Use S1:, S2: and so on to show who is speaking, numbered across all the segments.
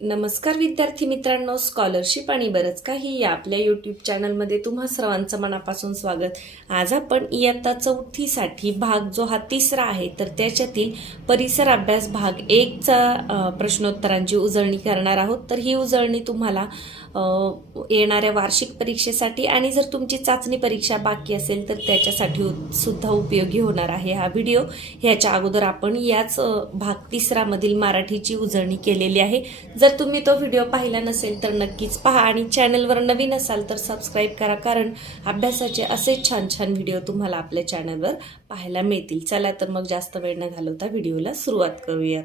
S1: नमस्कार विद्यार्थी मित्रांनो स्कॉलरशिप आणि बरंच काही या आपल्या यूट्यूब चॅनलमध्ये तुम्हा सर्वांचं मनापासून स्वागत. आज आपण इयत्ता चौथीसाठी भाग जो हा तिसरा आहे तर त्याच्यातील परिसर अभ्यास भाग एकचा प्रश्नोत्तरांची उजळणी करणार आहोत. तर ही उजळणी तुम्हाला येणाऱ्या वार्षिक परीक्षेसाठी आणि जर तुमची चाचणी परीक्षा बाकी असेल तर त्याच्यासाठी उ- सुद्धा उपयोगी होणार आहे हा व्हिडिओ. ह्याच्या अगोदर आपण याच भाग तिसरामधील मराठीची उजळणी केलेली आहे. जर तुम्ही तो व्हिडिओ पाहिला नसेल तर नक्कीच पहा आणि चॅनलवर नवीन असाल तर सबस्क्राईब करा कारण अभ्यासाचे असे छान छान व्हिडिओ तुम्हाला आपल्या चॅनलवर पाहायला मिळतील. चला तर मग जास्त वेळ न घालवता व्हिडिओला सुरुवात करूयात.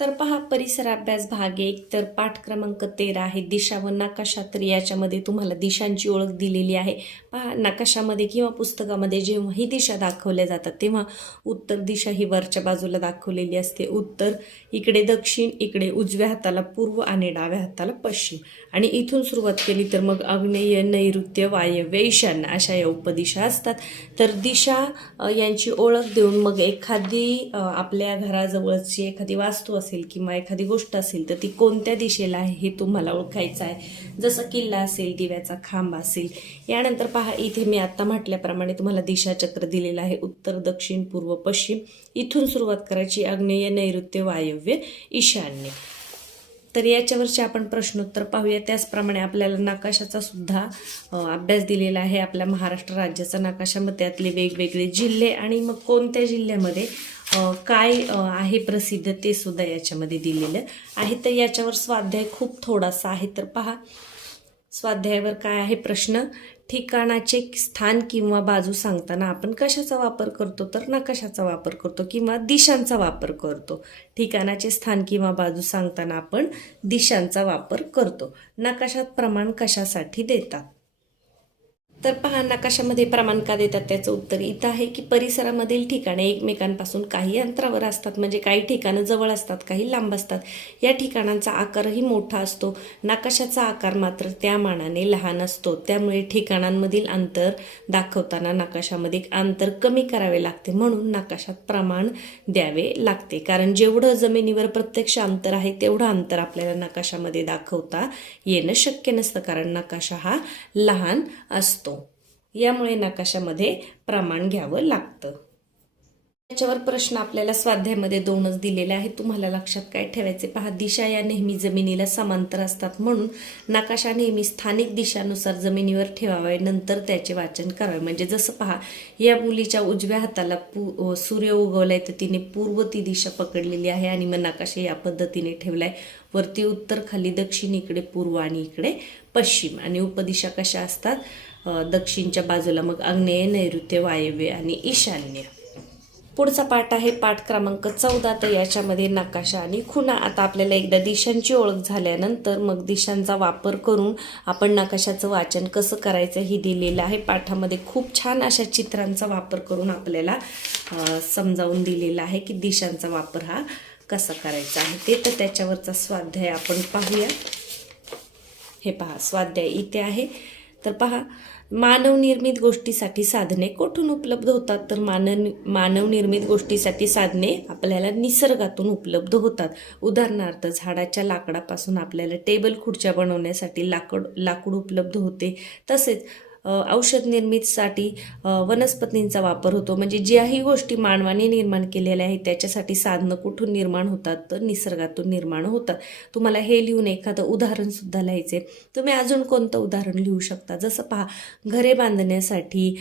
S1: तर पहा परिसर अभ्यास भाग एक तर पाठ क्रमांक तेरा आहे. दिशा व नकाशा तर याच्यामध्ये तुम्हाला दिशांची ओळख दिलेली आहे. पहा नकाशामध्ये किंवा पुस्तकामध्ये जेव्हा ही दिशा दाखवल्या जातात तेव्हा उत्तर दिशा ही वरच्या बाजूला दाखवलेली असते. उत्तर इकडे दक्षिण इकडे उजव्या हाताला पूर्व आणि डाव्या हाताला पश्चिम. आणि इथून सुरुवात केली तर मग आग्नेय नैऋत्य वायव्य ईशान्य अशा या उपदिशा असतात. तर दिशा यांची ओळख देऊन मग एखादी आपल्या घराजवळची एखादी वास्तू असेल किंवा एखादी गोष्ट असेल तर ती कोणत्या दिशेला आहे हे तुम्हाला ओळखायचं आहे. जसं किल्ला असेल दिव्याचा खांब असेल यानंतर पहा इथे मी आता म्हटल्याप्रमाणे तुम्हाला दिशाचक्र दिलेलं आहे. उत्तर दक्षिण पूर्व पश्चिम. इथून सुरुवात करायची आग्नेय नैऋत्य वायव्य ईशान्य. तर याच्यावरचे आपण प्रश्नोत्तर पाहूया. त्याचप्रमाणे आपल्याला नकाशाचा सुद्धा अभ्यास दिलेला आहे. आपल्या महाराष्ट्र राज्याचा नकाशामध्ये त्यातले वेगवेगळे जिल्हे आणि मग कोणत्या जिल्ह्यामध्ये काय आहे प्रसिद्ध ते सुद्धा याच्यामध्ये दिलेलं आहे. तर याच्यावर स्वाध्याय खूप थोडासा आहे. तर पहा स्वाध्यायावर काय आहे प्रश्न? ठिकाणाचे स्थान किंवा बाजू सांगताना आपण कशाचा वापर करतो तर नकाशाचा वापर करतो किंवा दिशांचा वापर करतो. ठिकाणाचे स्थान किंवा बाजू सांगताना आपण दिशांचा वापर करतो. नकाशात प्रमाण कशासाठी देतात? तर पहा नकाशामध्ये प्रमाण का देतात त्याचं उत्तर. इथं आहे की परिसरामधील ठिकाणे एकमेकांपासून काही अंतरावर असतात. म्हणजे काही ठिकाणं जवळ असतात काही लांब असतात. या ठिकाणांचा आकारही मोठा असतो. नकाशाचा आकार मात्र त्या मानाने लहान असतो. त्यामुळे ठिकाणांमधील अंतर दाखवताना नकाशामध्ये अंतर कमी करावे लागते. म्हणून नकाशात प्रमाण द्यावे लागते. कारण जेवढं जमिनीवर प्रत्यक्ष अंतर आहे तेवढं अंतर आपल्याला नकाशामध्ये दाखवता येणं शक्य नसतं. कारण नकाशा हा लहान असतो. यामुळे नकाशामध्ये प्रमाण घ्यावं लागतं. त्याच्यावर प्रश्न आपल्याला स्वाध्यायामध्ये दोनच दिलेले आहेत. तुम्हाला लक्षात काय ठेवायचे? पहा दिशा या नेहमी जमिनीला समांतर असतात म्हणून नकाशा नेहमी स्थानिक दिशानुसार जमिनीवर ठेवावे नंतर त्याचे वाचन करावे. म्हणजे जसं पहा या मुलीच्या उजव्या हाताला पू सूर्य उगवलाय तर तिने पूर्व ती दिशा पकडलेली आहे आणि मग नकाशा या पद्धतीने ठेवलाय. वरती उत्तर खाली दक्षिण इकडे पूर्व आणि इकडे पश्चिम. आणि उपदिशा कशा असतात? दक्षिणच्या बाजूला मग आग्नेय नैऋत्य वायव्य आणि ईशान्य. पुढचा पाठ आहे पाठ क्रमांक चौदा. तर याच्यामध्ये नकाशा आणि खुणा. आता आपल्याला एकदा दिशांची ओळख झाल्यानंतर मग दिशांचा वापर करून आपण नकाशाचं वाचन कसं करायचं हे दिलेलं आहे. पाठामध्ये खूप छान अशा चित्रांचा वापर करून आपल्याला समजावून दिलेला आहे की दिशांचा वापर हा कसा करायचा आहे ते. तर त्याच्यावरचा स्वाध्याय आपण पाहूया. हे पहा स्वाध्याय इथे आहे. तर पहा मानवनिर्मित गोष्टीसाठी साधने कुठून उपलब्ध होतात? तर मानव मानवनिर्मित गोष्टीसाठी साधने आपल्याला निसर्गातून उपलब्ध होतात. उदाहरणार्थ झाडाच्या लाकडापासून आपल्याला टेबल खुर्च्या बनवण्यासाठी लाकड लाकूड उपलब्ध होते. तसेच औषध निर्मितीसाठी वनस्पतींचा वापर होतो. म्हणजे ज्याही गोष्टी मानवाने निर्माण केलेल्या आहेत त्याच्यासाठी साधनं कुठून निर्माण होतात? तर निसर्गातून निर्माण होतात. तुम्हाला हे लिहून एखादं उदाहरणसुद्धा लिहायचे तुम्ही अजून कोणतं उदाहरण लिहू शकता? जसं पहा घरे बांधण्यासाठी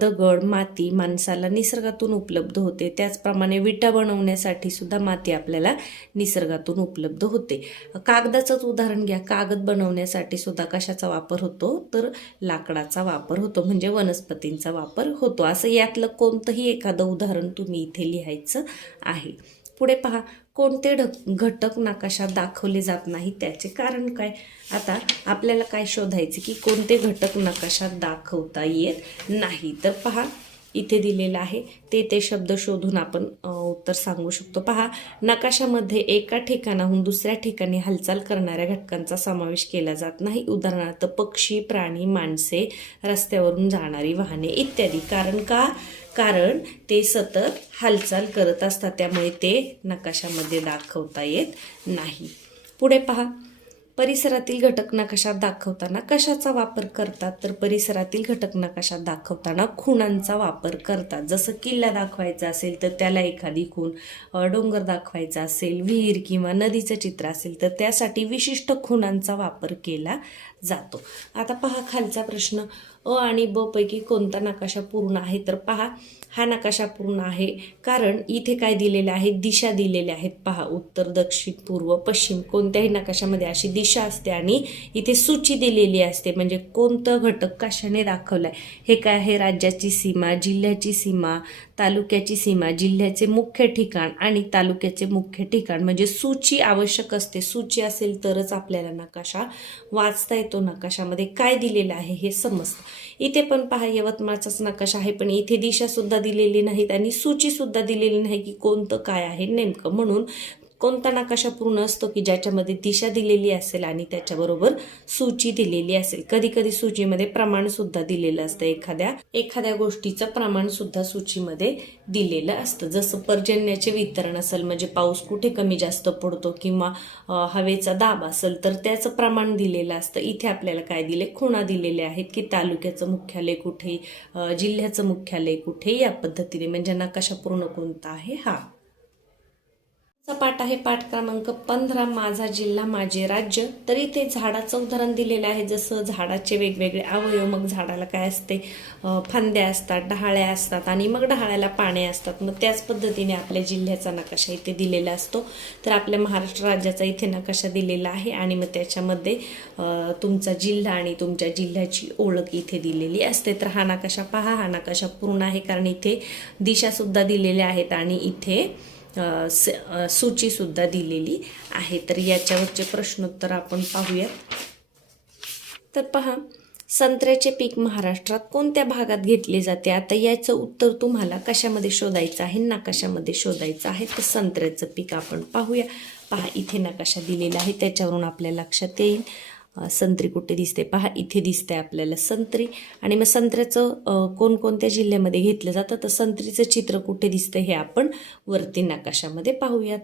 S1: दगड माती माणसाला निसर्गातून उपलब्ध होते. त्याचप्रमाणे विटा बनवण्यासाठी सुद्धा माती आपल्याला निसर्गातून उपलब्ध होते. कागदाचंच उदाहरण घ्या. कागद बनवण्यासाठी सुद्धा कशाचा वापर होतो? तर लाकडाचा वापर होतो म्हणजे वनस्पतींचा वापर होतो. असं यातलं कोणतंही एखादं उदाहरण तुम्ही इथे लिहायचं आहे. पुढे पहा कोणते ढक घटक नकाशात दाखवले जात नाही त्याचे कारण काय? आता आपल्याला काय शोधायचे की कोणते घटक नकाशात दाखवता येत नाही? तर पहा इथे दिलेलं आहे. ते ते शब्द शोधून आपण उत्तर सांगू शकतो. पहा नकाशामध्ये एका ठिकाणाहून दुसऱ्या ठिकाणी हालचाल करणाऱ्या घटकांचा समावेश केला जात नाही. उदाहरणार्थ पक्षी प्राणी माणसे रस्त्यावरून जाणारी वाहने इत्यादी. कारण का? कारण ते सतत हालचाल करत असतात. त्यामुळे ते नकाशामध्ये दाखवता येत नाही. पुढे पहा. परिसरातील घटक नकाशात दाखवताना कशाचा वापर करतात? तर परिसरातील घटक नकाशात दाखवताना खुणांचा वापर करतात. जसं किल्ला दाखवायचा असेल तर त्याला एखादी खूण डोंगर दाखवायचा असेल विहीर किंवा नदीचं चित्र असेल तर त्यासाठी विशिष्ट खुणांचा वापर केला जातो. आता पहा खालचा प्रश्न. अ आणि ब पैकी कोणता नकाशा पूर्ण आहे? तर पहा हा नकाशा पूर्ण आहे. कारण इथे काय दिलेले आहे दिशा दिलेल्या आहेत. पहा उत्तर दक्षिण पूर्व पश्चिम. कोणत्याही नकाशामध्ये अशी दिशा असते आणि इथे सूची दिलेली असते. म्हणजे कोणतं घटक कशाने दाखवलं आहे हे काय आहे? राज्याची सीमा जिल्ह्याची सीमा तालुक्याची सीमा जिल्ह्याचे मुख्य ठिकाण आणि तालुक्याचे मुख्य ठिकाण. म्हणजे सूची आवश्यक असते. सूची असेल तरच आपल्याला नकाशा वाचता येतो. नकाशामध्ये काय दिलेलं आहे हे समजतं. इथे पण पहा यवतमाळचाच नकाशा आहे पण इथे दिशासुद्धा दिलेली नाहीत आणि सूचीसुद्धा दिलेली नाही की कोणतं काय आहे नेमकं. म्हणून कोणता नकाशा पूर्ण असतो की ज्याच्यामध्ये दिशा दिलेली असेल आणि त्याच्याबरोबर सूची दिलेली असेल. कधी कधी सूचीमध्ये प्रमाण सुद्धा दिलेलं असतं. एखाद्या एखाद्या गोष्टीचं प्रमाण सुद्धा सूचीमध्ये दिलेलं असतं. जसं पर्जन्याचे वितरण असेल म्हणजे पाऊस कुठे कमी जास्त पडतो किंवा हवेचा दाब असेल तर त्याचं प्रमाण दिलेलं असतं. इथे आपल्याला काय दिले खुणा दिलेले आहेत की तालुक्याचं मुख्यालय कुठे जिल्ह्याचं मुख्यालय कुठे या पद्धतीने. म्हणजे नकाशा पूर्ण कोणता आहे हा. पाठ आहे पाठ क्रमांक पंधरा माझा जिल्हा माझे राज्य. तर इथे झाडाचं उदाहरण दिलेलं आहे. जसं झाडाचे वेगवेगळे अवयव मग झाडाला काय असते? फांद्या असतात डहाळ्या असतात आणि मग डहाळ्याला पाने असतात. मग त्याच पद्धतीने आपल्या जिल्ह्याचा नकाशा इथे दिलेला असतो. तर आपल्या महाराष्ट्र राज्याचा इथे नकाशा दिलेला आहे आणि मग त्याच्यामध्ये तुमचा जिल्हा आणि तुमच्या जिल्ह्याची ओळख इथे दिलेली असते. तर हा नकाशा पहा. हा नकाशा पूर्ण आहे कारण इथे दिशासुद्धा दिलेल्या आहेत आणि इथे स सूचीसुद्धा दिलेली आहे. तर याच्यावरचे प्रश्नोत्तर आपण पाहूयात. तर पहा संत्र्याचे पीक महाराष्ट्रात कोणत्या भागात घेतले जाते? आता याचं उत्तर तुम्हाला कशामध्ये शोधायचं आहे? नकाशामध्ये शोधायचं आहे. तर संत्र्याचं पीक आपण पाहूया. पहा इथे नकाशा दिलेला आहे. त्याच्यावरून आपल्या लक्षात येईल. संत्री कुठे दिसते? पहा इथे दिसते आपल्याला संत्री. आणि मग संत्र्याचं कोणकोणत्या जिल्ह्यामध्ये घेतलं जातं? तर संत्रीचं चित्र कुठे दिसतं हे आपण वरती नकाशामध्ये पाहूयात.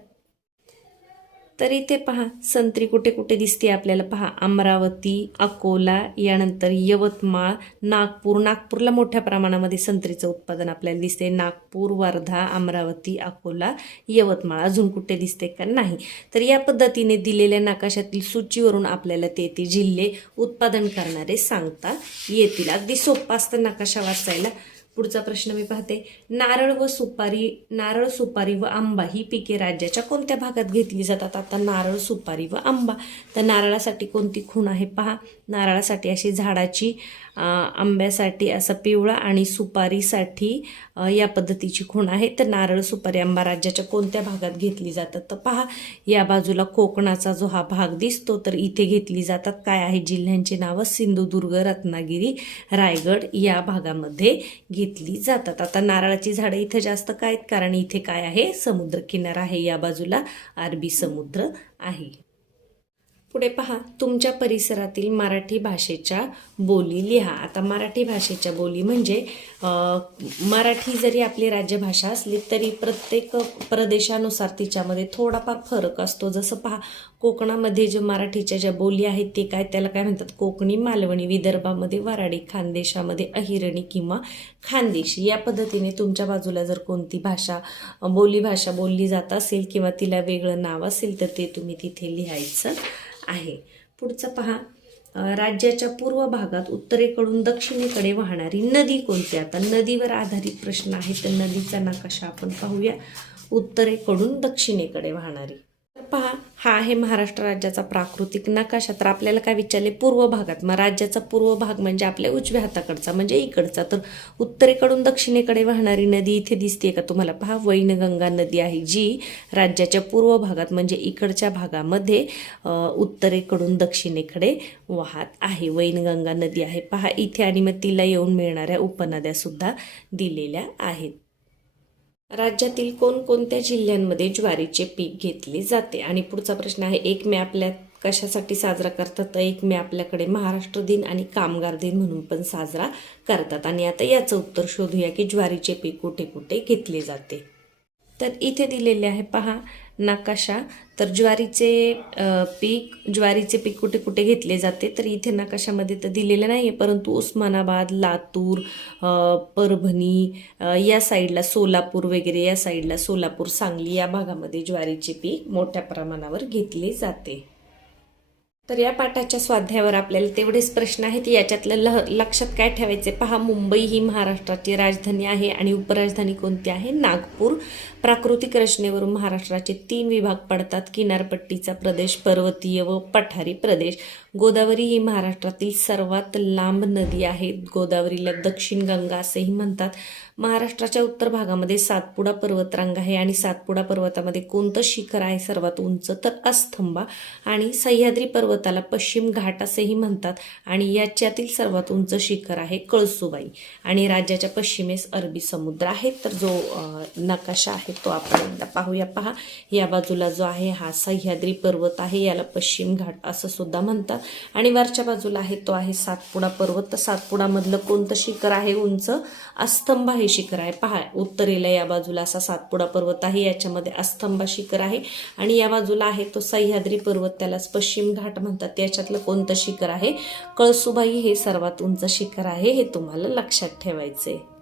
S1: तर इथे पहा संत्री कुठे कुठे दिसते आपल्याला. पहा अमरावती अकोला यानंतर यवतमाळ नागपूर. नागपूरला मोठ्या प्रमाणामध्ये संत्रीचं उत्पादन आपल्याला दिसते. नागपूर वर्धा अमरावती अकोला यवतमाळ अजून कुठे दिसते का नाही? तर या पद्धतीने दिलेल्या नकाशातील सूचीवरून आपल्याला ते ते जिल्हे उत्पादन करणारे सांगता येतील. अगदी सोपा असतं नकाशा वाचायला. पुढचा प्रश्न मी पाहते. नारळ व सुपारी नारळ सुपारी व आंबा ही पिके राज्याच्या कोणत्या भागात घेतली जातात? आता नारळ सुपारी व आंबा. तर नारळासाठी कोणती खूण आहे? पहा. नारळासाठी अशी झाडाची आंब्यासाठी असं पिवळा आणि सुपारीसाठी या पद्धतीची खूण आहे. तर नारळ सुपारी आंबा राज्याच्या कोणत्या भागात घेतली जातात? तर पहा या बाजूला कोकणाचा जो हा भाग दिसतो तर इथे घेतली जातात. काय आहे? जिल्ह्यांची नावं सिंधुदुर्ग रत्नागिरी रायगड या भागामध्ये घेतली जातात. आता नारळाची झाडं इथे जास्त काय आहेत? कारण इथे काय आहे? समुद्र किनारा आहे. या बाजूला अरबी समुद्र आहे. पुढे पहा तुमच्या परिसरातील मराठी भाषेच्या बोली लिहा. आता मराठी भाषेच्या बोली म्हणजे मराठी जरी आपली राज्यभाषा असली तरी प्रत्येक प्रदेशानुसार तिच्यामध्ये थोडाफार फरक असतो. जसं पहा कोकणामध्ये जे मराठीच्या ज्या बोली आहेत ते काय त्याला काय म्हणतात? कोकणी मालवणी विदर्भामध्ये वराडी खानदेशामध्ये अहिरणी किंवा खानदेशी. या पद्धतीने तुमच्या बाजूला जर कोणती भाषा बोलीभाषा बोली भाषा बोलली जात असेल किंवा तिला वेगळं नाव असेल तर ते तुम्ही तिथे लिहायचं आहे. पुढचं पहा. राज्याच्या पूर्व भागात उत्तरेकडून दक्षिणेकडे वाहणारी नदी कोणती? आता नदीवर आधारित प्रश्न आहे तर नदीचा नकाशा आपण पाहूया. उत्तरेकडून दक्षिणेकडे वाहणारी. पहा हा आहे महाराष्ट्र राज्याचा प्राकृतिक नकाशा. तर आपल्याला काय विचारले? पूर्व भागात. मग राज्याचा पूर्व भाग म्हणजे आपल्या उजव्या हाताकडचा म्हणजे इकडचा. तर उत्तरेकडून दक्षिणेकडे वाहणारी नदी इथे दिसते का तुम्हाला? पहा वैनगंगा नदी आहे जी राज्याच्या पूर्व भागात म्हणजे इकडच्या भागामध्ये उत्तरेकडून दक्षिणेकडे वाहत आहे. वैनगंगा नदी आहे. पहा इथे आणि मग तिला येऊन मिळणाऱ्या उपनद्यासुद्धा दिलेल्या आहेत. राज्यातील कोणकोणत्या जिल्ह्यांमध्ये ज्वारीचे पीक घेतले जाते? आणि पुढचा प्रश्न आहे एक मे आपल्या कशासाठी साजरा करतात? तर एक मे आपल्याकडे महाराष्ट्र दिन आणि कामगार दिन म्हणून पण साजरा करतात. आणि आता याचं उत्तर शोधूया की ज्वारीचे पीक कुठे कुठे घेतले जाते? तर इथे दिलेले आहे पहा. नकाशा. तर ज्वारीचे पीक ज्वारीचे पीक कुठे कुठे घेतले जाते? तर इथे नकाशामध्ये तर दिलेलं नाही आहे परंतु उस्मानाबाद लातूर परभणी या साईडला सोलापूर वगैरे या साईडला सोलापूर सांगली या भागामध्ये ज्वारीचे पीक मोठ्या प्रमाणावर घेतले जाते. तर या पाठाच्या स्वाध्यायावर आपल्याला तेवढेच प्रश्न आहेत याच्यातलं लह लक्षात काय ठेवायचे? पहा मुंबई ही महाराष्ट्राची राजधानी आहे आणि उपराजधानी कोणती आहे? नागपूर. प्राकृतिक रचनेवरून महाराष्ट्राचे तीन विभाग पडतात. किनारपट्टीचा प्रदेश पर्वतीय व पठारी प्रदेश. गोदावरी ही महाराष्ट्रातील सर्वात लांब नदी आहे. गोदावरीला दक्षिण गंगा असेही म्हणतात. महाराष्ट्राच्या उत्तर भागामध्ये सातपुडा पर्वतरांग आहे आणि सातपुडा पर्वतामध्ये कोणतं शिखर आहे सर्वात उंच तर अस्थंबा आणि सह्याद्री पर्वताला पश्चिम घाट असेही म्हणतात आणि याच्यातील सर्वात उंच शिखर आहे कळसुबाई आणि राज्याच्या पश्चिमेस अरबी समुद्र आहे. तर जो नकाशा आहे तो आपण एकदा पाहूया. पहा या बाजूला जो आहे हा सह्याद्री पर्वत आहे याला पश्चिम घाट असं सुद्धा म्हणतात. आणि वरच्या बाजूला आहे तो आहे सातपुडा पर्वत. तर सातपुडामधलं कोणतं शिखर आहे उंच? अस्तंबा हे शिखर आहे. पहा उत्तरेला या बाजूला असा सातपुडा पर्वत आहे. याच्यामध्ये अस्तंभ शिखर आहे. आणि या बाजूला आहे तो सह्याद्री पर्वत. त्यालाच पश्चिम घाट म्हणतात. याच्यातलं कोणतं शिखर आहे? कळसुबाई हे सर्वात उंच शिखर आहे हे तुम्हाला लक्षात ठेवायचे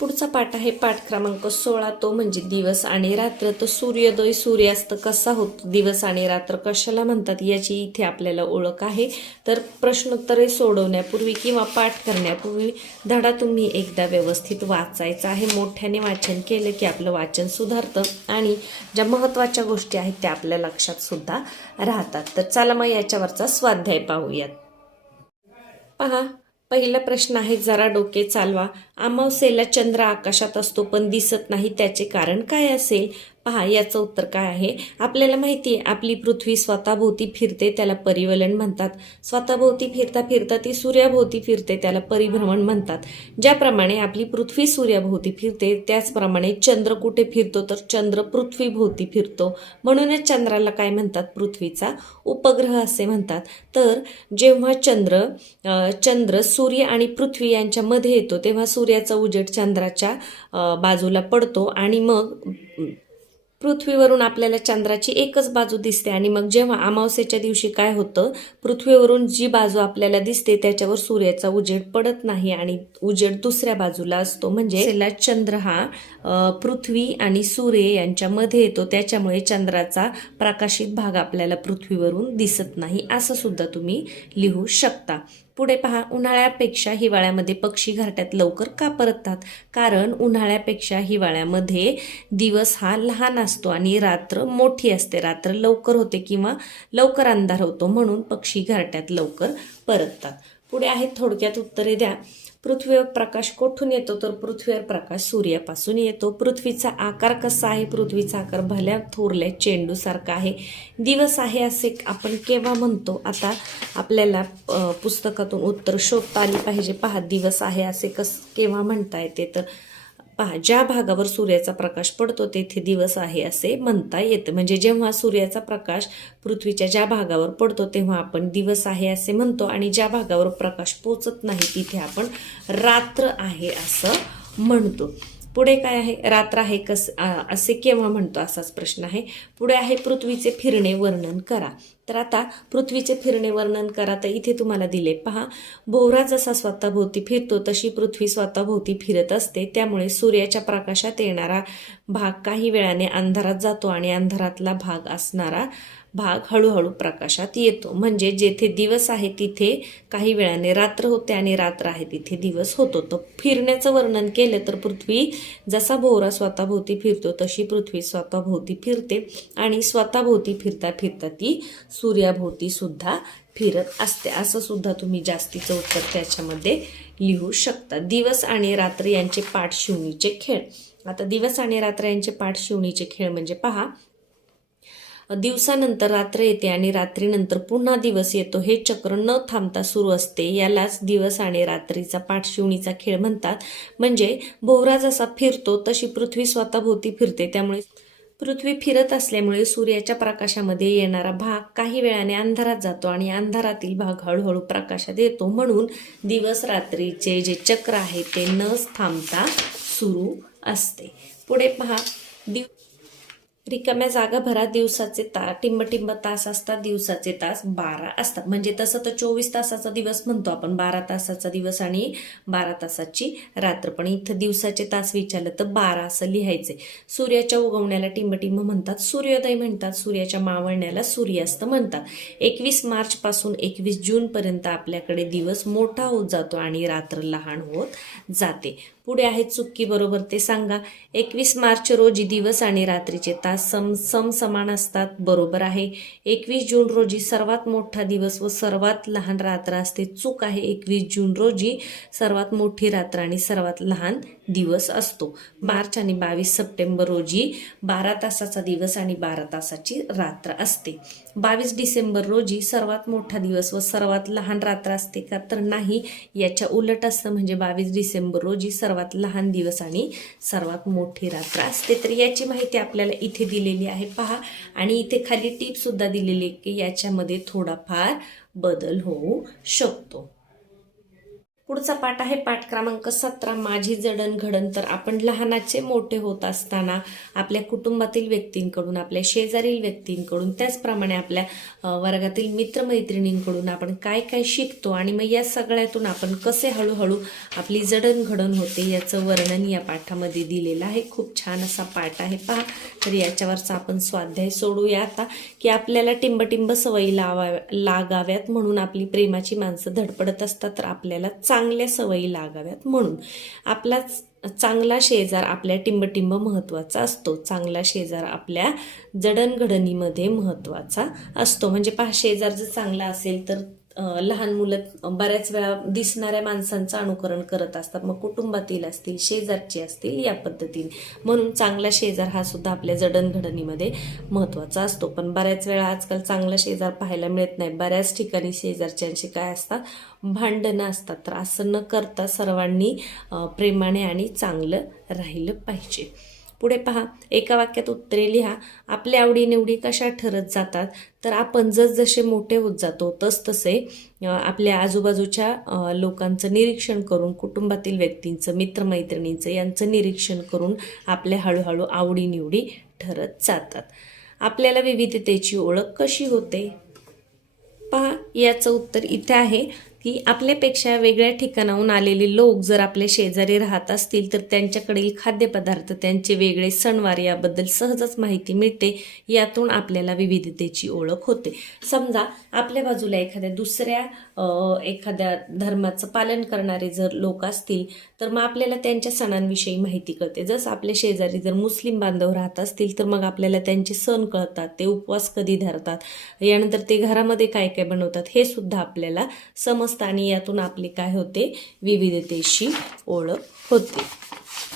S1: पुढचा पाठ आहे पाठ क्रमांक सोळा. तो म्हणजे दिवस आणि रात्र. तर सूर्योदय सूर्यास्त कसा होतो? दिवस आणि रात्र कशाला म्हणतात? याची इथे आपल्याला ओळख आहे. तर प्रश्नोत्तरे सोडवण्यापूर्वी किंवा पाठ करण्यापूर्वी धडा तुम्ही एकदा व्यवस्थित वाचायचा आहे. मोठ्याने वाचन केलं की आपलं वाचन सुधारतं आणि ज्या महत्त्वाच्या गोष्टी आहेत त्या आपल्या लक्षात सुद्धा राहतात. तर चला मग याच्यावरचा स्वाध्याय पाहूयात. पहा पहिला प्रश्न आहे जरा डोके चालवा. अमावस्येला चंद्र आकाशात असतो पण दिसत नाही त्याचे कारण काय असेल? पहा याचं उत्तर काय आहे? आपल्याला माहिती आहे आपली पृथ्वी स्वतःभोवती फिरते त्याला परिवलन म्हणतात. स्वतःभोवती फिरता फिरता ती सूर्याभोवती फिरते त्याला परिभ्रमण म्हणतात. ज्याप्रमाणे आपली पृथ्वी सूर्याभोवती फिरते त्याचप्रमाणे चंद्र कुठे फिरतो तर चंद्र पृथ्वीभोवती फिरतो. म्हणूनच चंद्राला काय म्हणतात? पृथ्वीचा उपग्रह असे म्हणतात. तर जेव्हा चंद्र चंद्र सूर्य आणि पृथ्वी यांच्यामध्ये येतो तेव्हा सूर्य सूर्याचा उजेड चंद्राच्या बाजूला पडतो आणि मग पृथ्वीवरून आपल्याला चंद्राची एकच बाजू दिसते आणि मग जेव्हा अमावस्येच्या दिवशी काय होतं पृथ्वीवरून जी बाजू आपल्याला दिसते त्याच्यावर सूर्याचा उजेड पडत नाही आणि उजेड दुसऱ्या बाजूला असतो. म्हणजे चंद्र हा पृथ्वी आणि सूर्य यांच्यामध्ये येतो. त्याच्यामुळे चंद्राचा प्रकाशित भाग आपल्याला पृथ्वीवरून दिसत नाही. असं सुद्धा तुम्ही लिहू शकता. पुढे पहा उन्हाळ्यापेक्षा हिवाळ्यामध्ये पक्षी घरट्यात लवकर का परततात? कारण उन्हाळ्यापेक्षा हिवाळ्यामध्ये दिवस हा लहान असतो आणि रात्र मोठी असते. रात्र लवकर होते किंवा लवकर अंधार होतो म्हणून पक्षी घरट्यात लवकर परततात. पुढे आहेत थोडक्यात उत्तरे द्या. पृथ्वीवर प्रकाश कोठून येतो? तर पृथ्वीवर प्रकाश सूर्यापासून येतो. पृथ्वीचा आकार कसा आहे? पृथ्वीचा आकार भल्या थोरल्या चेंडूसारखा आहे. दिवस आहे असे आपण केव्हा म्हणतो? आता आपल्याला पुस्तकातून उत्तर शोधता आली पाहिजे. पहा दिवस आहे असे कस केव्हा म्हणता येते? तर पहा ज्या भागावर सूर्याचा प्रकाश पडतो तेथे दिवस आहे असे म्हणता येतं. म्हणजे जेव्हा सूर्याचा प्रकाश पृथ्वीच्या ज्या भागावर पडतो तेव्हा आपण दिवस आहे असे म्हणतो आणि ज्या भागावर प्रकाश पोचत नाही तिथे आपण रात्र आहे असं म्हणतो. पुढे काय आहे? रात्र आहे कस असे केव्हा म्हणतो असाच प्रश्न आहे. पुढे आहे पृथ्वीचे फिरणे वर्णन करा. तर आता पृथ्वीचे फिरणे वर्णन करा. तर इथे तुम्हाला दिले पहा भोवरा जसा स्वतःभोवती फिरतो तशी पृथ्वी स्वतःभोवती फिरत असते. त्यामुळे सूर्याच्या प्रकाशात येणारा भाग काही वेळाने अंधारात जातो आणि अंधारातला भाग असणारा भाग हळूहळू प्रकाशात येतो. म्हणजे जेथे दिवस आहे तिथे काही वेळाने रात्र होते आणि रात्र आहे तिथे दिवस होतो. तर फिरण्याचं वर्णन केलं तर पृथ्वी जसा भोवरा स्वतःभोवती फिरतो तशी पृथ्वी स्वतःभोवती फिरते आणि स्वतःभोवती फिरता फिरता ती सूर्याभोवती सुद्धा फिरत असते. असं सुद्धा तुम्ही जास्तीचं उत्तर त्याच्यामध्ये लिहू शकता. दिवस आणि रात्र यांचे पाठ शिवणीचे खेळ. आता दिवस आणि रात्र यांचे पाठ शिवणीचे खेळ म्हणजे पहा दिवसानंतर रात्र येते आणि रात्रीनंतर पुन्हा दिवस येतो. हे चक्र न थांबता सुरू असते. यालाच दिवस आणि रात्रीचा पाठशिवणीचा खेळ म्हणतात. म्हणजे भोवरा जसा फिरतो तशी पृथ्वी स्वतःभोवती फिरते. त्यामुळे पृथ्वी फिरत असल्यामुळे सूर्याच्या प्रकाशामध्ये येणारा भाग काही वेळाने अंधारात जातो आणि अंधारातील भाग हळूहळू प्रकाशात येतो. म्हणून दिवस रात्रीचे जे चक्र आहे ते न थांबता सुरू असते. पुढे पहा. दिव रिकाम्या जागा भरा दिवसाचे ता टिंबटिंब तास असतात दिवसाचे तास बारा असतात. म्हणजे तसं तर चोवीस तासाचा दिवस म्हणतो आपण. बारा तासाचा दिवस आणि बारा तासाची रात्र. पण इथं दिवसाचे तास विचारलं तर बारा असं लिहायचे सूर्याच्या उगवण्याला टिंबटिंब म्हणतात सूर्योदय म्हणतात सूर्याच्या मावळण्याला सूर्यास्त म्हणतात. एकवीस मार्चपासून एकवीस जूनपर्यंत आपल्याकडे दिवस मोठा होत जातो आणि रात्र लहान होत जाते. पुढे आहे चुक्की बरोबर ते सांगा. एकवीस मार्च रोजी दिवस आणि रात्रीचे तास सम सम समान असतात बरोबर आहे. एकवीस जून रोजी सर्वात मोठा दिवस व सर्वात लहान रात्र असते. चूक आहे एकवीस जून रोजी सर्वात मोठी रात्र आणि सर्वात लहान दिवस असतो. मार्च आणि बावीस सप्टेंबर रोजी बारा तासाचा दिवस आणि बारा तासाची रात्र असते. बावीस डिसेंबर रोजी सर्वात मोठा दिवस व सर्वात लहान रात्र असते का तर नाही. याच्या उलट असतं म्हणजे बावीस डिसेंबर रोजी सर्वात लहान दिवस आणि सर्वात मोठी रात्र असते. तर याची माहिती आपल्याला इथे दिलेली आहे. पहा. आणि इथे खाली टिपसुद्धा दिलेली आहे की याच्यामध्ये थोडाफार बदल होऊ शकतो. पुढचा पाठ आहे पाठ क्रमांक सतरा माझी जडणघडण तर आपण लहानाचे मोठे होत असताना आपल्या कुटुंबातील व्यक्तींकडून आपल्या शेजारील व्यक्तींकडून त्याचप्रमाणे आपल्या वर्गातील मित्रमैत्रिणींकडून आपण काय काय शिकतो आणि मग या सगळ्यातून आपण कसे हळूहळू आपली जडणघडण होते याचं वर्णन या पाठामध्ये दिलेलं आहे. खूप छान असा पाठ आहे. पहा तर याच्यावरचा आपण स्वाध्याय सोडूया आता की आपल्याला टिंबटिंब सवयी लावा लागाव्यात म्हणून आपली प्रेमाची माणसं धडपडत असतात तर आपल्याला चांगल्या सवयी लागाव्यात म्हणून. आपला चांगला शेजार आपल्या टिंबटिंब महत्त्वाचा असतो. चांगला शेजार आपल्या जडणघडणीमध्ये महत्त्वाचा असतो. म्हणजे पहा शेजार जर चांगला असेल तर लहान मुलं बऱ्याच वेळा दिसणाऱ्या माणसांचं अनुकरण करत असतात. मग कुटुंबातील असतील शेजारचे असतील या पद्धतीने. म्हणून चांगला शेजार हा सुद्धा आपल्या जडणघडणीमध्ये महत्त्वाचा असतो. पण बऱ्याच वेळा आजकाल चांगला शेजार पाहायला मिळत नाही. बऱ्याच ठिकाणी शेजारच्यांशी काय असतात? भांडणं असतात. तर असं न करता सर्वांनी प्रेमाने आणि चांगलं राहिलं पाहिजे. पुढे पहा एका वाक्यात उत्तरे लिहा. आपल्या आवडीनिवडी कशा ठरत जातात? तर आपण जसजसे मोठे होत जातो तसतसे आपल्या आजूबाजूच्या लोकांचं निरीक्षण करून कुटुंबातील व्यक्तींचं मित्रमैत्रिणींचं यांचं निरीक्षण करून आपल्या हळूहळू आवडीनिवडी ठरत जातात. आपल्याला विविधतेची ओळख कशी होते? पहा याचं उत्तर इथे आहे. की आपल्यापेक्षा वेगळ्या ठिकाणाहून आलेले लोक जर आपल्या शेजारी राहत असतील तर त्यांच्याकडील खाद्यपदार्थ त्यांचे वेगळे सणवार याबद्दल सहजच माहिती मिळते. यातून आपल्याला विविधतेची ओळख होते. समजा आपल्या बाजूला एखाद्या दुसऱ्या एखाद्या धर्माचं पालन करणारे जर लोक असतील तर मग आपल्याला त्यांच्या सणांविषयी माहिती कळते. जसं आपल्या शेजारी जर मुस्लिम बांधव राहत असतील तर मग आपल्याला त्यांचे सण कळतात ते उपवास कधी धरतात यानंतर ते घरामध्ये काय काय बनवतात हे सुद्धा आपल्याला समजतं आणि यातून आपली काय होते विविधतेशी ओळख होते.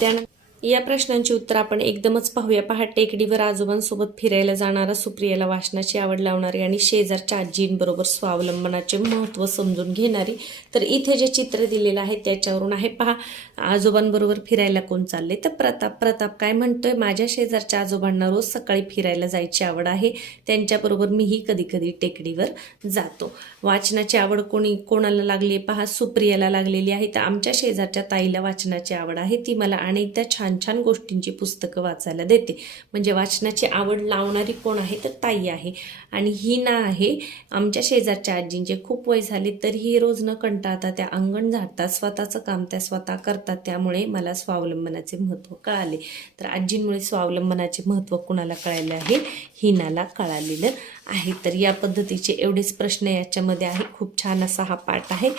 S1: त्यानंतर या प्रश्नांची उत्तर आपण एकदमच पाहूया. पहा टेकडीवर आजोबांसोबत फिरायला जाणारा सुप्रियाला वाचनाची आवड लावणारी आणि शेजारच्या आजींबरोबर स्वावलंबनाचे महत्त्व समजून घेणारी तर इथे जे चित्र दिलेलं आहे त्याच्यावरून आहे. पहा आजोबांबरोबर फिरायला कोण चालले तर प्रताप प्रताप काय म्हणतोय? माझ्या शेजारच्या आजोबांना रोज सकाळी फिरायला जायची आवड आहे. त्यांच्याबरोबर मीही कधी कधी टेकडीवर जातो. वाचनाची आवड कोणी कोणाला लागली आहे पहा सुप्रियाला लागलेली आहे. तर आमच्या शेजारच्या ताईला वाचनाची आवड आहे. ती मला अनेकदा छान छान छान गोष्टींची पुस्तकं वाचायला देते. म्हणजे वाचनाची आवड लावणारी कोण आहे तर ताई आहे. आणि ही ना आहे आमच्या शेजारच्या आजींचे. खूप वय झाले तरीही रोज न कंटाळता त्या अंगण झाडतात स्वतःचं काम त्या स्वतः करतात. त्यामुळे मला स्वावलंबनाचे महत्त्व कळाले. तर आजींमुळे स्वावलंबनाचे महत्त्व कुणाला कळाले आहे? हिनाला कळालेलं आहे. तर या पद्धतीचे एवढेच प्रश्न याच्यामध्ये आहे. खूप छान असा हा पाठ आहे.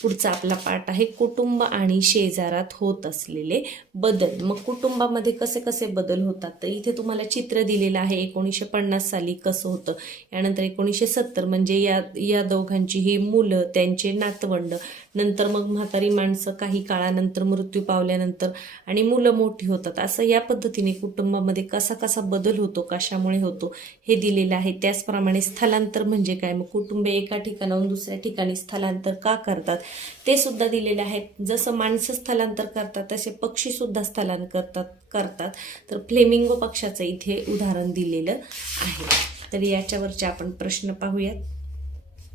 S1: पुढचा आपला पाठ आहे कुटुंब आणि शेजारात होत असलेले बदल. मग कुटुंबामध्ये कसे कसे बदल होतात? तर इथे तुम्हाला चित्र दिलेलं आहे एकोणीसशे पन्नास साली कसं होतं? यानंतर एकोणीसशे सत्तर म्हणजे या या दोघांची ही मुलं त्यांचे नातवंड नंतर मग म्हातारी माणसं काही काळानंतर मृत्यू पावल्यानंतर आणि मुलं मोठी होतात. असं या पद्धतीने कुटुंबामध्ये कसा कसा बदल होतो कशामुळे होतो हे दिलेलं आहे. त्याचप्रमाणे स्थलांतर म्हणजे काय? मग कुटुंब एका ठिकाणाहून दुसऱ्या ठिकाणी स्थलांतर का करतात? ते सुद्धा दिलेले आहेत जसं माणसं स्थलांतर करतात तसे पक्षी सुद्धा स्थलांतर करतात करतात. तर फ्लेमिंगो पक्षाचं इथे उदाहरण दिलेलं आहे. तर याच्यावरचे आपण प्रश्न पाहूयात.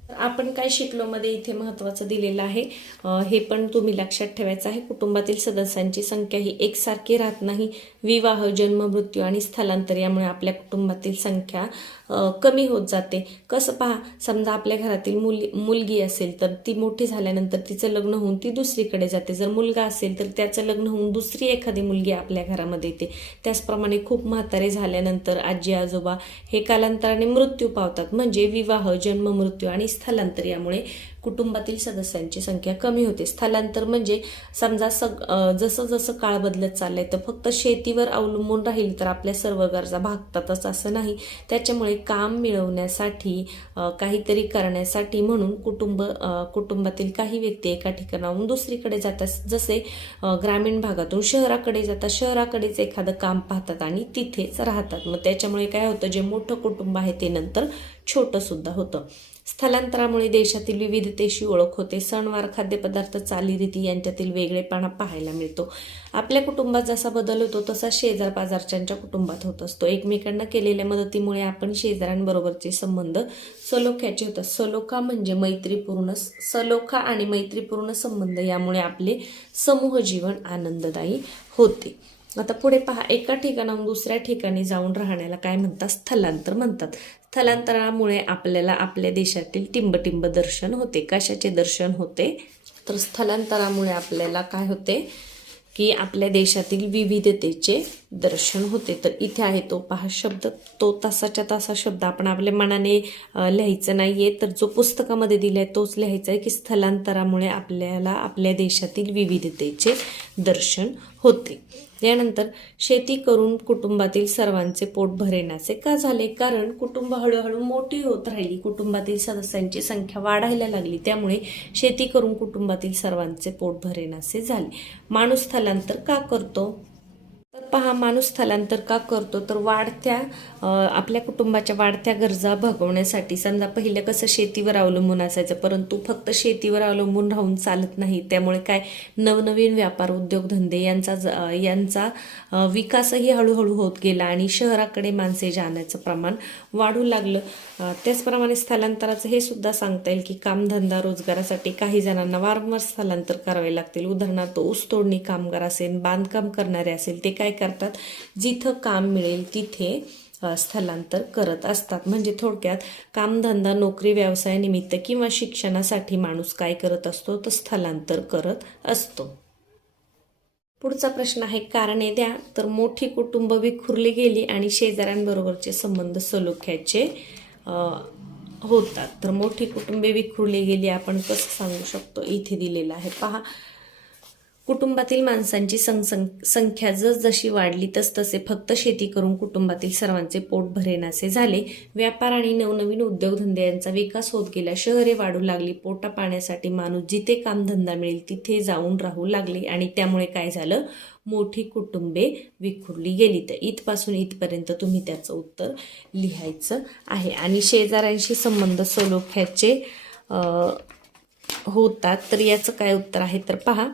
S1: आपण काय शिकलो मध्ये इथे महत्त्वाचं दिलेलं आहे. हे पण तुम्ही लक्षात ठेवायचं आहे. कुटुंबातील सदस्यांची संख्या ही एकसारखी राहत नाही. विवाह जन्म मृत्यू आणि स्थलांतर यामुळे आपल्या कुटुंबातील संख्या कमी होत जाते. कसं पहा समजा आपल्या घरातील मुली मुलगी असेल तर ती मोठी झाल्यानंतर तिचं लग्न होऊन ती दुसरीकडे जाते. जर मुलगा असेल तर त्याचं लग्न होऊन दुसरी एखादी मुलगी आपल्या घरामध्ये येते. त्याचप्रमाणे खूप म्हातारे झाल्यानंतर आजी आजोबा हे कालांतराने मृत्यू पावतात. म्हणजे विवाह जन्म मृत्यू आणि स्थलांतर यामुळे कुटुंबातील सदस्यांची संख्या कमी होते. स्थलांतर म्हणजे समजा सग जसं जसं काळ बदलत चाललंय तर फक्त शेतीवर अवलंबून राहील तर आपल्या सर्व गरजा भागतातच असं नाही. त्याच्यामुळे काम मिळवण्यासाठी काहीतरी करण्यासाठी म्हणून कुटुंब कुटुंबातील काही व्यक्ती एका ठिकाणाहून दुसरीकडे जातात. जसे ग्रामीण भागातून शहराकडे जातात. शहराकडेच एखादं काम पाहतात आणि तिथेच राहतात. मग त्याच्यामुळे काय होतं? जे मोठं कुटुंब आहे ते नंतर छोटंसुद्धा होतं. स्थलांतरामुळे देशातील विविधतेशी ओळख होते. सणवार खाद्यपदार्थ चालीरीती यांच्यातील वेगळेपणा पाहायला मिळतो. आपल्या कुटुंबात जसा बदल होतो तसा शेजार पाजारच्यांच्या कुटुंबात होत असतो. एकमेकांना केलेल्या मदतीमुळे आपण शेजाऱ्यांबरोबरचे संबंध सलोख्याचे होतात. सलोखा म्हणजे मैत्रीपूर्ण सलोखा आणि मैत्रीपूर्ण संबंध यामुळे आपले समूह जीवन आनंददायी होते. आता पुढे पहा एका ठिकाणाहून दुसऱ्या ठिकाणी जाऊन राहण्याला काय म्हणतात? स्थलांतर म्हणतात. स्थलांतरामुळे आपल्याला आपल्या देशातील टिंबटिंब दर्शन होते. कशाचे दर्शन होते? तर स्थलांतरामुळे आपल्याला काय होते? की आपल्या देशातील विविधतेचे दर्शन होते. तर इथे आहे तो पहा शब्द. तो तासाच्या तासा शब्द. आपण आपल्या मनाने लिहायचं नाही आहे तर जो पुस्तकामध्ये दिला आहे तोच लिहायचा आहे की स्थलांतरामुळे आपल्याला आपल्या देशातील विविधतेचे दर्शन होते. यानंतर शेती करून कुटुंबातील सर्वांचे पोट भरेनासे का झाले? कारण कुटुंब हळूहळू मोठी होत राहिली. कुटुंबातील सदस्यांची संख्या वाढायला लागली. त्यामुळे शेती करून कुटुंबातील सर्वांचे पोट भरेनासे झाले. माणूस स्थलांतर का करतो? तर पहा माणूस स्थलांतर का करतो? तर वाढत्या आपल्या कुटुंबाच्या वाढत्या गरजा भागवण्यासाठी समजा पहिलं कसं शेतीवर अवलंबून असायचं परंतु फक्त शेतीवर अवलंबून राहून चालत नाही. त्यामुळे काय? नवनवीन व्यापार उद्योगधंदे यांचा यांचा विकासही हळूहळू होत गेला आणि शहराकडे माणसे जाण्याचं प्रमाण वाढू लागलं. त्याचप्रमाणे स्थलांतराचं हे सुद्धा सांगता येईल की कामधंदा रोजगारासाठी काही जणांना वारंवार स्थलांतर करावे लागतील. उदाहरणार्थ ऊसतोडणी कामगार असेल बांधकाम करणारे असेल ते काय करतात? जिथं काम मिळेल तिथे स्थलांतर करत असतात. म्हणजे थोडक्यात कामधंदा नोकरी व्यवसायानिमित्त किंवा शिक्षणासाठी माणूस काय करत असतो? तर स्थलांतर करत असतो. पुढचा प्रश्न आहे कारणे द्या तर मोठी कुटुंब विखुरली गेली आणि शेजाऱ्यांबरोबरचे संबंध सलोख्याचे होतात. तर मोठी कुटुंबे विखुरली गेली आपण कसं सांगू शकतो? इथे दिलेलं आहे. पहा कुटुंबातील माणसांची संख्या जसजशी वाढली तसतसे फक्त शेती करून कुटुंबातील सर्वांचे पोट भरेनासे झाले. व्यापार आणि नवनवीन उद्योगधंदे यांचा विकास होत गेला. शहरे वाढू लागली पोटा पाण्यासाठी माणूस जिथे कामधंदा मिळेल तिथे जाऊन राहू लागले आणि त्यामुळे काय झालं? मोठी कुटुंबे विखुरली गेली. तर इथपासून इथपर्यंत तुम्ही त्याचं उत्तर लिहायचं आहे. आणि शेजाऱ्यांशी संबंध सलोख्याचे होतात. तर याचं काय उत्तर आहे? तर पहा.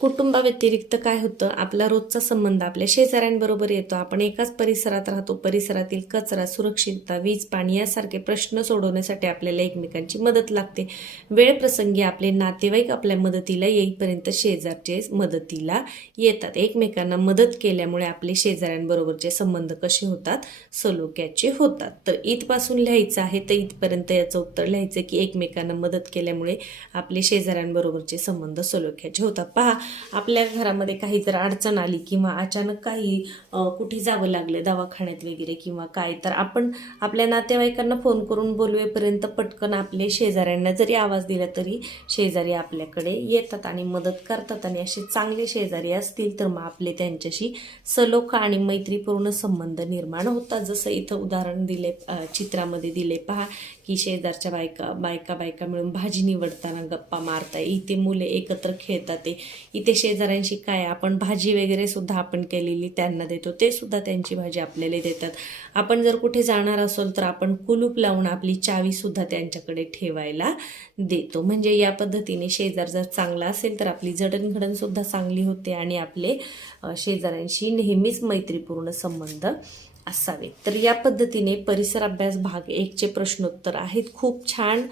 S1: कुटुंबाव्यतिरिक्त काय होतं? आपला रोजचा संबंध आपल्या शेजाऱ्यांबरोबर येतो. आपण एकाच परिसरात राहतो. परिसरातील कचरा सुरक्षितता वीज पाणी यासारखे प्रश्न सोडवण्यासाठी आपल्याला एकमेकांची मदत लागते. वेळ प्रसंगी आपले नातेवाईक आपल्या मदतीला येईपर्यंत शेजारचे मदतीला येतात. एकमेकांना मदत केल्यामुळे आपले शेजाऱ्यांबरोबरचे संबंध कसे होतात? सलोख्याचे होतात. तर इथपासून लिहायचं आहे तर इथपर्यंत याचं उत्तर लिहायचं की एकमेकांना मदत केल्यामुळे आपले शेजाऱ्यांबरोबरचे संबंध सलोख्याचे होतात. पहा आपल्या घरामध्ये काही जर अडचण आली किंवा अचानक काही कुठे जावं लागलं दवाखान्यात वगैरे किंवा काय तर आपण आपल्या नातेवाईकांना फोन करून बोलवेपर्यंत पटकन आपले शेजाऱ्यांना जरी आवाज दिला तरी शेजारी आपल्याकडे येतात आणि मदत करतात आणि असे चांगले शेजारी असतील तर मग आपले त्यांच्याशी सलोखा आणि मैत्रीपूर्ण संबंध निर्माण होतात. जसं इथं उदाहरण दिले चित्रामध्ये दिले पहा की शेजारच्या बायका बायका बायका मिळून भाजी निवडताना गप्पा मारताय इथे मुले एकत्र खेळतात ते इथे शेजाऱ्यांशी काय आपण भाजी वगैरे सुद्धा आपण केलेली त्यांना देतो. ते सुद्धा त्यांची भाजी आपल्याला देतात. आपण जर कुठे जाणार असोल तर आपण कुलूप लावून आपली चावी सुद्धा त्यांच्याकडे ठेवायला देतो. म्हणजे या पद्धतीने शेजार जर चांगला असेल तर आपली जडणघडण सुद्धा चांगली होते आणि आपले शेजाऱ्यांशी नेहमीच मैत्रीपूर्ण संबंध असावे तर या पद्धतीने परिसर अभ्यास भाग एकचे प्रश्नोत्तर आहेत. खूप छान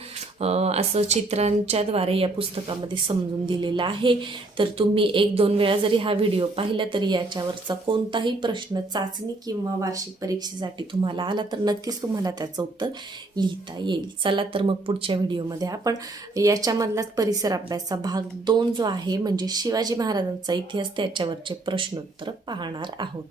S1: असं चित्रांच्या द्वारे या पुस्तकामध्ये समजून दिलेलं आहे. तर तुम्ही एक दोन वेळा जरी हा व्हिडिओ पाहिला तरी याच्यावरचा कोणताही प्रश्न चाचणी किंवा वार्षिक परीक्षेसाठी तुम्हाला आला तर नक्कीच तुम्हाला त्याचं उत्तर लिहिता येईल. चला तर मग पुढच्या व्हिडिओमध्ये आपण याच्यामधलाच परिसर अभ्यासाचा भाग दोन जो आहे म्हणजे शिवाजी महाराजांचा इतिहास त्याच्यावरचे प्रश्नोत्तर पाहणार आहोत.